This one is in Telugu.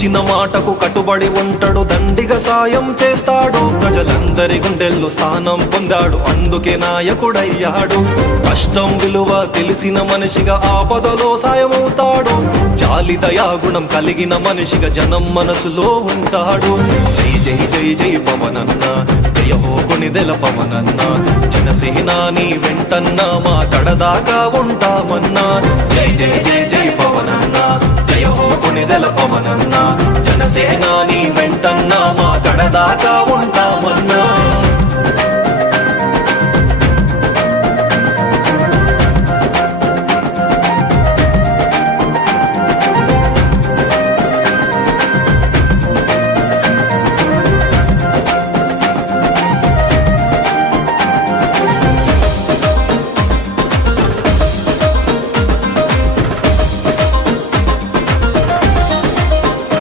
ఇచ్చిన మాటకు కట్టుబడి ఉంటాడు, దండిగా సాయం చేస్తాడు. ప్రజలందరి గుండెల్లో స్థానం పొందాడు, అందుకే నాయకుడయ్యాడు. కష్టం విలువ తెలిసిన మనిషిగా ఆపదలో సాయమవుతాడు. జాలి దయాగుణం కలిగిన మనిషిగా జనం మనసులో ఉంటాడు. జై జై జై జై పవనన్న, జయ హో కొనిదెల పవనన్న. జనసేన నీ వెంటన్నా, మా కడదాకా ఉంటామన్నా. జై జై జై జై పవనన్న, జయ హో కొనిదెల పవనన్న. జనసేన నీ వెంటన్నా, మా కడదాకా